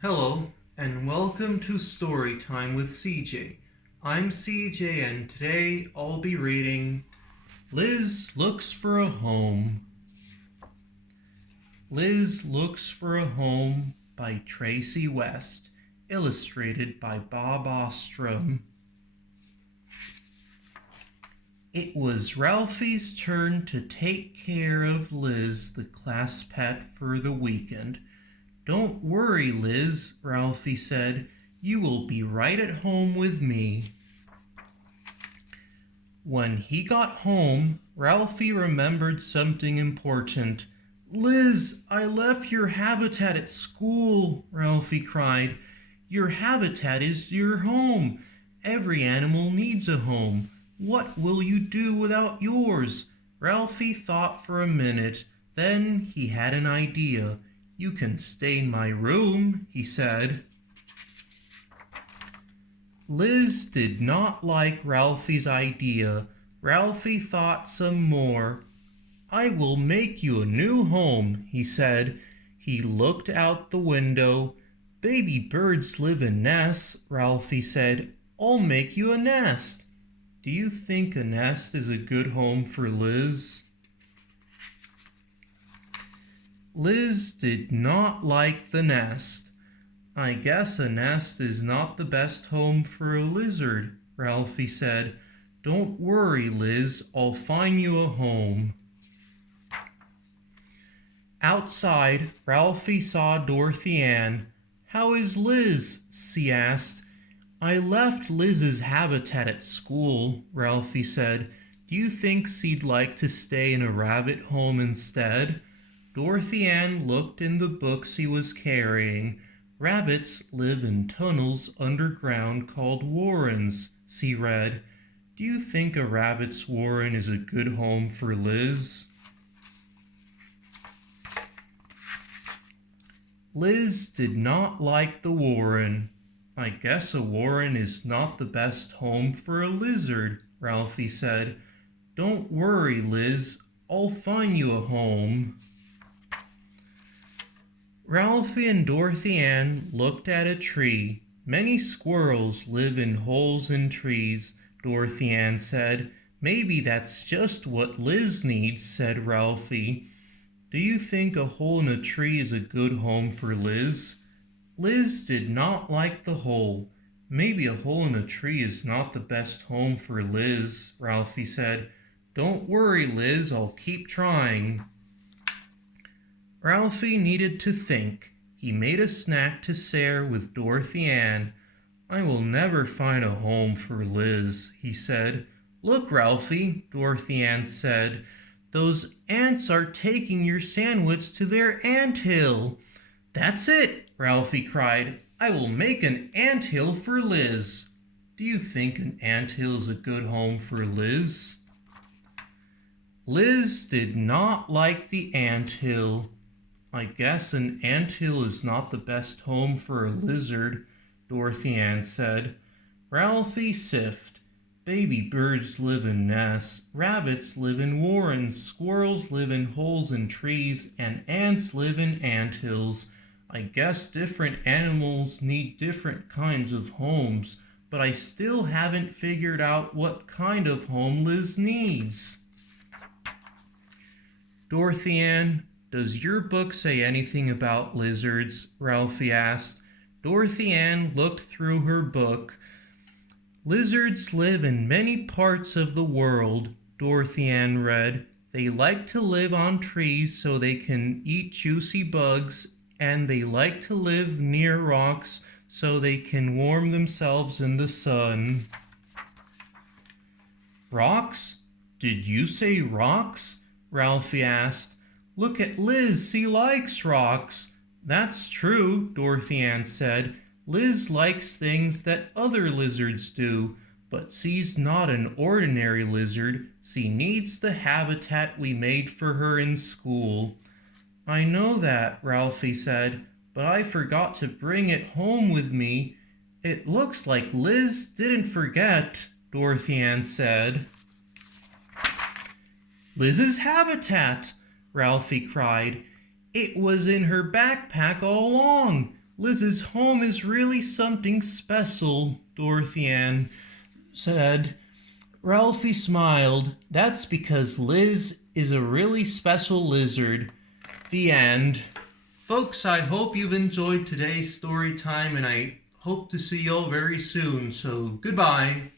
Hello, and welcome to Storytime with CJ. I'm CJ, and today I'll be reading Liz Looks for a Home. Liz Looks for a Home by Tracey West, illustrated by Bob Ostrom. It was Ralphie's turn to take care of Liz, the class pet, for the weekend. "Don't worry, Liz," Ralphie said. "You will be right at home with me." When he got home, Ralphie remembered something important. "Liz, I left your habitat at school," Ralphie cried. "Your habitat is your home. Every animal needs a home. What will you do without yours?" Ralphie thought for a minute. Then he had an idea. "You can stay in my room," he said. Liz did not like Ralphie's idea. Ralphie thought some more. "I will make you a new home," he said. He looked out the window. "Baby birds live in nests," Ralphie said. "I'll make you a nest." Do you think a nest is a good home for Liz? Liz did not like the nest. "I guess a nest is not the best home for a lizard," Ralphie said. "Don't worry, Liz, I'll find you a home." Outside, Ralphie saw Dorothy Ann. "How is Liz?" she asked. "I left Liz's habitat at school," Ralphie said. "Do you think she'd like to stay in a rabbit home instead?" Dorothy Ann looked in the books he was carrying. "Rabbits live in tunnels underground called warrens," she read. "Do you think a rabbit's warren is a good home for Liz?" Liz did not like the warren. "I guess a warren is not the best home for a lizard," Ralphie said. "Don't worry, Liz, I'll find you a home." Ralphie and Dorothy Ann looked at a tree. "Many squirrels live in holes in trees," Dorothy Ann said. "Maybe that's just what Liz needs," said Ralphie. "Do you think a hole in a tree is a good home for Liz?" Liz did not like the hole. "Maybe a hole in a tree is not the best home for Liz," Ralphie said. "Don't worry, Liz, I'll keep trying." Ralphie needed to think. He made a snack to share with Dorothy Ann. "I will never find a home for Liz," he said. "Look, Ralphie," Dorothy Ann said. "Those ants are taking your sandwich to their anthill." "That's it!" Ralphie cried. "I will make an anthill for Liz." Do you think an anthill is a good home for Liz? Liz did not like the anthill. "I guess an anthill is not the best home for a lizard," Dorothy Ann said. Ralphie sniffed. "Baby birds live in nests, rabbits live in warrens, squirrels live in holes in trees, and ants live in anthills. I guess different animals need different kinds of homes, but I still haven't figured out what kind of home Liz needs." "Dorothy Ann, does your book say anything about lizards?" Ralphie asked. Dorothy Ann looked through her book. "Lizards live in many parts of the world," Dorothy Ann read. "They like to live on trees so they can eat juicy bugs, and they like to live near rocks so they can warm themselves in the sun." "Rocks? Did you say rocks?" Ralphie asked. "Look at Liz, she likes rocks." "That's true," Dorothy Ann said. "Liz likes things that other lizards do, but she's not an ordinary lizard. She needs the habitat we made for her in school." "I know that," Ralphie said, "but I forgot to bring it home with me." "It looks like Liz didn't forget," Dorothy Ann said. "Liz's habitat!" Ralphie cried. "It was in her backpack all along. Liz's home is really something special, Dorothy Ann said. Ralphie smiled. That's because Liz is a really special lizard. The end. Folks, I hope you've enjoyed today's story time, and I hope to see you all very soon. So, goodbye.